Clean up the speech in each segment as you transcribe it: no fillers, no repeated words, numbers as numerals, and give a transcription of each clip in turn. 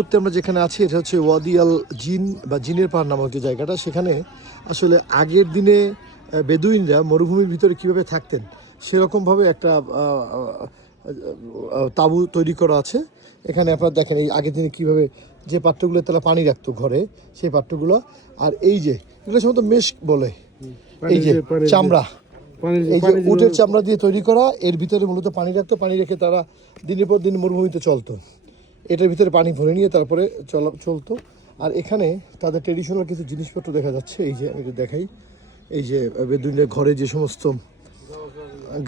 মুহূর্তে আমরা যেখানে আছি এটা হচ্ছে ওয়াদি আল জিন বা জিনের পাহাড় নামক যে জায়গাটা, সেখানে আসলে আগের দিনে বেদুইনরা মরুভূমির ভিতরে কীভাবে থাকতেন সেরকমভাবে একটা তাঁবু তৈরি করা আছে। এখানে আপনারা দেখেন এই আগের দিনে কীভাবে যে পাত্রগুলো তারা পানি রাখতো ঘরে, সেই পাত্রগুলো। আর এই যে এগুলো সম্ভবত মেশ বলে, এই যে চামড়া, এই যে উটের চামড়া দিয়ে তৈরি করা, এর ভিতরে মূলত পানি রাখতো, পানি রেখে তারা দিনের পর দিন মরুভূমিতে চলতো। এটার ভিতরে পানি ভরে নিয়ে তারপরে চলতো। আর এখানে তাদের ট্রেডিশনাল কিছু জিনিসপত্র দেখা যাচ্ছে, এই যে আমি দেখাই, এই যে বেদুইনের ঘরে যে সমস্ত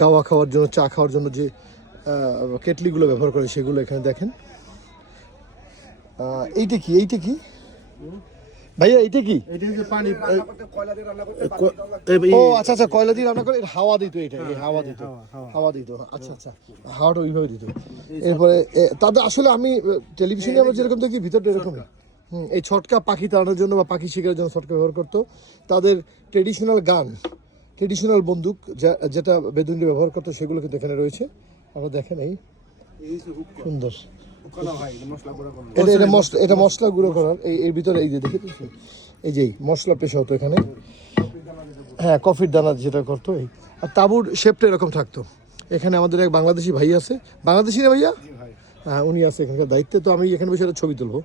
গাওয়া খাওয়ার জন্য, চা খাওয়ার জন্য যে কেটলিগুলো ব্যবহার করে সেগুলো এখানে দেখেন। এইটা কি ভাইয়া, এইটা কি? ও আচ্ছা আচ্ছা, কয়লা দিয়ে রান্না করে হাওয়া দিত, এটা হাওয়া দিত। আচ্ছা, হাওয়াটা ওইভাবে দিত। এরপরে তাদের আসলে আমি টেলিভিশনে আমরা যেরকম দেখি ভিতরটা এরকমই। এই ছটকা পাখি তাড়ানোর জন্য বা পাখি শিকারের জন্য ছটকা ব্যবহার করতো। তাদের ট্রেডিশনাল গান, ট্রেডিশনাল বন্দুক যেটা বেদুইনরা ব্যবহার করতো, সেগুলো কিন্তু এখানে রয়েছে। আপনারা দেখেন, এই সুন্দর। এটা মশলা গুঁড়ো করার, এর ভিতরে এই যে দেখে, এই যে মশলা পেশা হতো এখানে। হ্যাঁ, কফির দানা যেটা করতো। এই আর তাঁবুর শেপটা এরকম থাকতো। এখানে আমাদের এক বাংলাদেশি ভাই আছে, বাংলাদেশি না ভাইয়া? হ্যাঁ, উনি আছে এখানকার দায়িত্বে। তো আমি এখানে বসে একটা ছবি তুলবো।